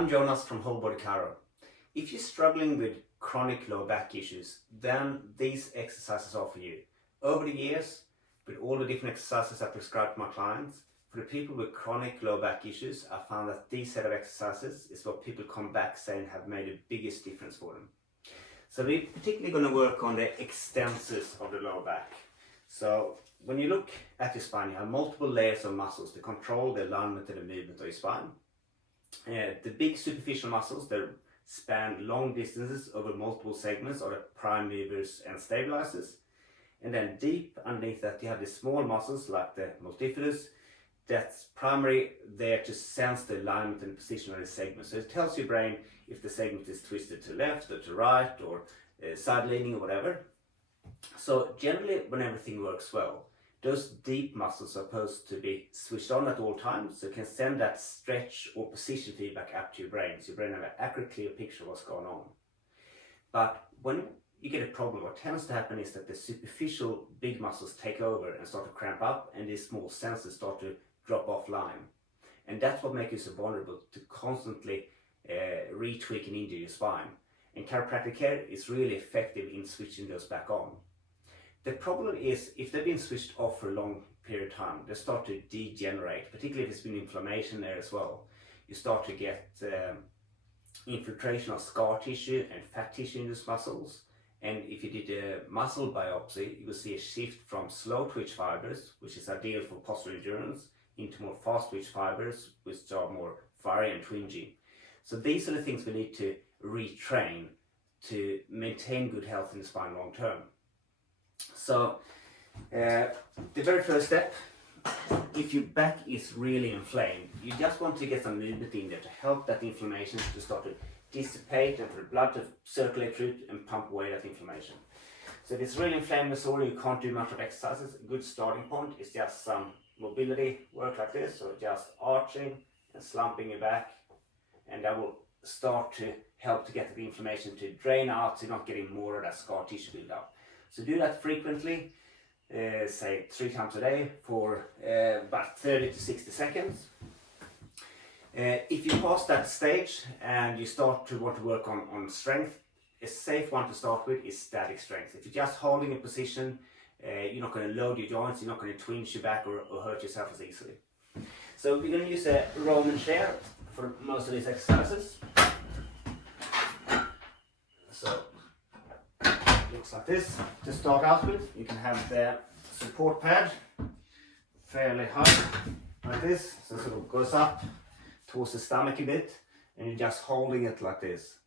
I'm Jonas from Whole Body Chiro. If you're struggling with chronic low back issues, then these exercises are for you. Over the years, with all the different exercises I prescribe to my clients, for the people with chronic low back issues, I found that these set of exercises is what people come back saying have made the biggest difference for them. So we're particularly going to work on the extensors of the lower back. So when you look at your spine, you have multiple layers of muscles to control the alignment and the movement of your spine. The big superficial muscles that span long distances over multiple segments are the prime movers and stabilizers. And then deep underneath that you have the small muscles like the multifidus that's primarily there to sense the alignment and position of the segment. So it tells your brain if the segment is twisted to left or to right or side leaning or whatever. So generally when everything works well, those deep muscles are supposed to be switched on at all times, so it can send that stretch or position feedback up to your brain, so your brain has an accurate, clear picture of what's going on. But when you get a problem, what tends to happen is that the superficial big muscles take over and start to cramp up, and these small sensors start to drop offline. And that's what makes you so vulnerable to constantly retweak and injure your spine. And chiropractic care is really effective in switching those back on. The problem is, if they've been switched off for a long period of time, they start to degenerate, particularly if it's been inflammation there as well. You start to get infiltration of scar tissue and fat tissue in those muscles. And if you did a muscle biopsy, you will see a shift from slow twitch fibres, which is ideal for postural endurance, into more fast twitch fibres, which are more fiery and twingy. So these are the things we need to retrain to maintain good health in the spine long term. So the very first step, if your back is really inflamed, you just want to get some movement in there to help that inflammation to start to dissipate and for the blood to circulate through and pump away that inflammation. So if it's really inflamed disorder, you can't do much of exercises. A good starting point is just some mobility work like this, so just arching and slumping your back, and that will start to help to get the inflammation to drain out, so you're not getting more of that scar tissue build up. So do that frequently, say 3 times a day for about 30 to 60 seconds. If you pass that stage and you start to want to work on strength, a safe one to start with is static strength. If you're just holding a position, you're not going to load your joints, you're not going to twinge your back or hurt yourself as easily. So we're going to use a Roman chair for most of these exercises. So looks like this to start out with. You can have the support pad fairly high like this, so it sort of goes up towards the stomach a bit, and you're just holding it like this.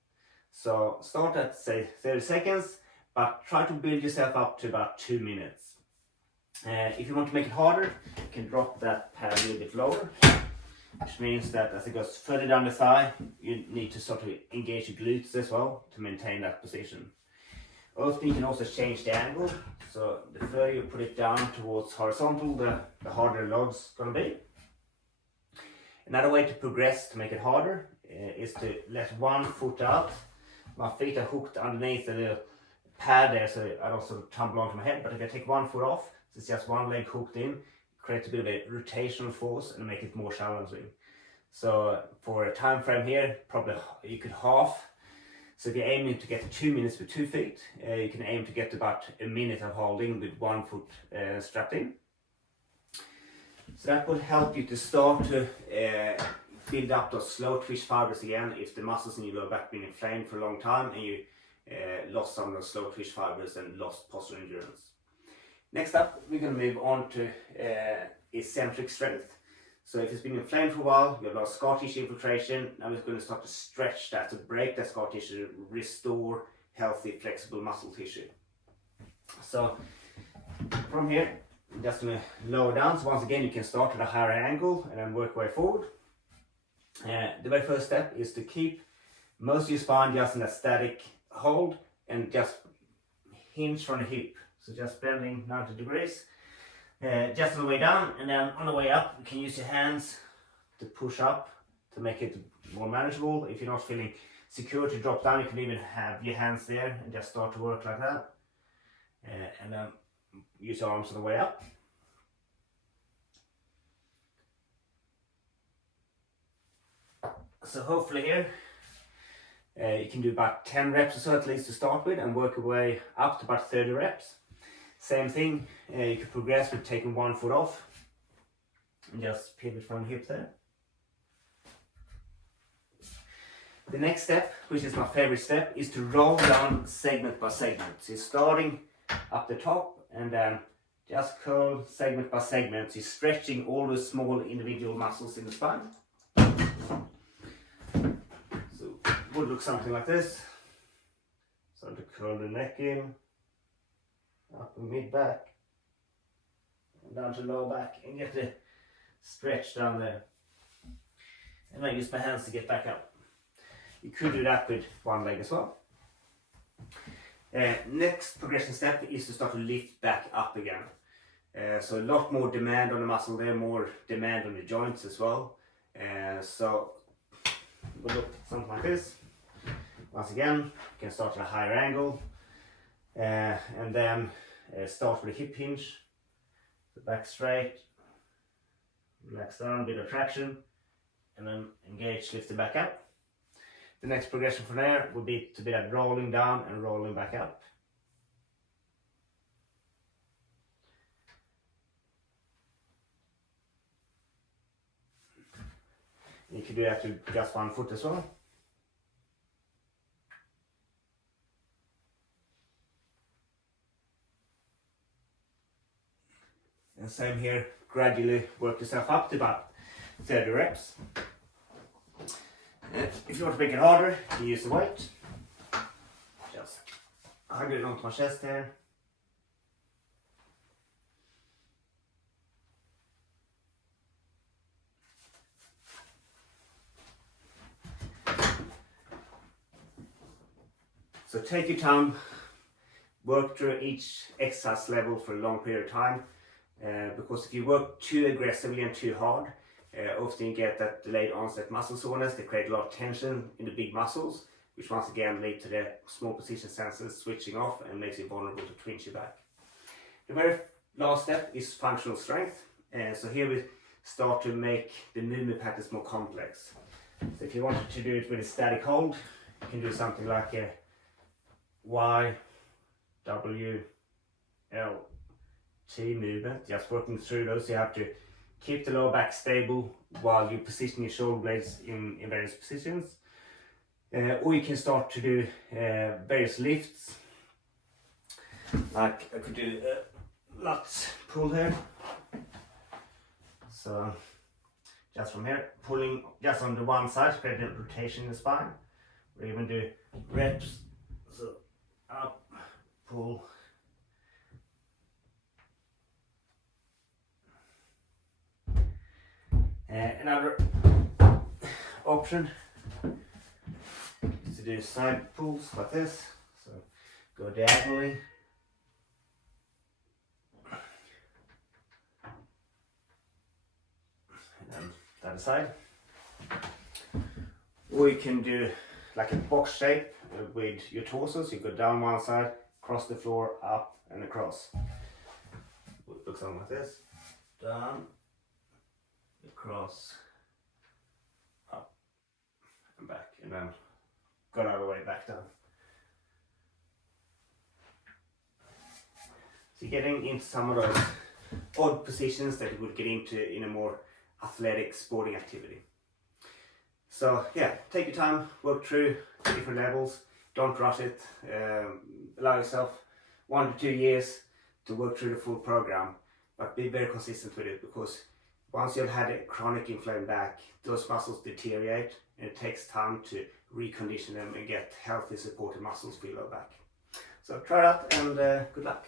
So start at say 30 seconds, but try to build yourself up to about 2 minutes. If you want to make it harder, you can drop that pad a little bit lower, which means that as it goes further down the thigh, you need to sort of engage your glutes as well to maintain that position. Often you can also change the angle, so the further you put it down towards horizontal, the harder the load's going to be. Another way to progress to make it harder is to let one foot out. My feet are hooked underneath the little pad there, so I don't sort of tumble onto my head, but if I take one foot off, so it's just one leg hooked in, create a bit of a rotational force and make it more challenging. So for a time frame here, probably you could half. So if you're aiming to get to 2 minutes with 2 feet, you can aim to get about a minute of holding with 1 foot strapped in. So that will help you to start to build up those slow twitch fibers again if the muscles in your lower back have been inflamed for a long time and you lost some of those slow twitch fibers and lost postural endurance. Next up, we're going to move on to eccentric strength. So if it's been inflamed for a while, you have lost scar tissue infiltration, now we're going to start to stretch that, to break that scar tissue, restore healthy, flexible muscle tissue. So from here, I'm just going to lower down. So once again, you can start at a higher angle and then work your way forward. The very first step is to keep most of your spine just in a static hold and just hinge from the hip. So just bending 90 degrees. Just on the way down, and then on the way up you can use your hands to push up to make it more manageable. If you're not feeling secure to drop down, you can even have your hands there and just start to work like that, and then use your arms on the way up. So hopefully here you can do about 10 reps or so at least to start with, and work your way up to about 30 reps. Same thing, you can progress with taking one foot off and just pivot from hip there. The next step, which is my favorite step, is to roll down segment by segment. So you're starting up the top and then just curl segment by segment. So you're stretching all the small individual muscles in the spine. So it would look something like this. So to curl the neck in, up and mid back, and down to low back, and get the stretch down there. And I use my hands to get back up. You could do that with one leg as well. Next progression step is to start to lift back up again. So a lot more demand on the muscle there, more demand on the joints as well. So we'll look something like this. Once again, you can start at a higher angle, and then start with a hip hinge. So back straight, relax down, a bit of traction, and then engage, lift it back up. The next progression from there would be to be that rolling down and rolling back up. You can do that to just one foot as well. And same here, gradually work yourself up to about 30 reps. If you want to make it harder, you use the weight. Just hug it onto my chest here. So take your time, work through each exercise level for a long period of time, because if you work too aggressively and too hard, often you get that delayed onset muscle soreness. They create a lot of tension in the big muscles, which once again lead to the small position sensors switching off and makes you vulnerable to twinge your back. The very last step is functional strength. So here we start to make the movement patterns more complex. So if you wanted to do it with a static hold, you can do something like a Y, W, L, T movement, just working through those. You have to keep the lower back stable while you position your shoulder blades in various positions. Or you can start to do various lifts. Like I could do a lat pull here. So just from here, pulling just on the one side to create a rotation in the spine. Or even do reps. So up, pull. Another option is to do side pulls like this. So go diagonally. And then the other side. Or you can do like a box shape with your torso. So you go down one side, across the floor, up and across. Look something like this. Down, across, up and back, and then go another way back down. So you're getting into some of those odd positions that you would get into in a more athletic sporting activity. So yeah, take your time, work through the different levels, don't rush it, allow yourself 1 to 2 years to work through the full program, but be very consistent with it, because once you've had a chronic inflamed back, those muscles deteriorate and it takes time to recondition them and get healthy supported muscles for your lower back. So try that and good luck.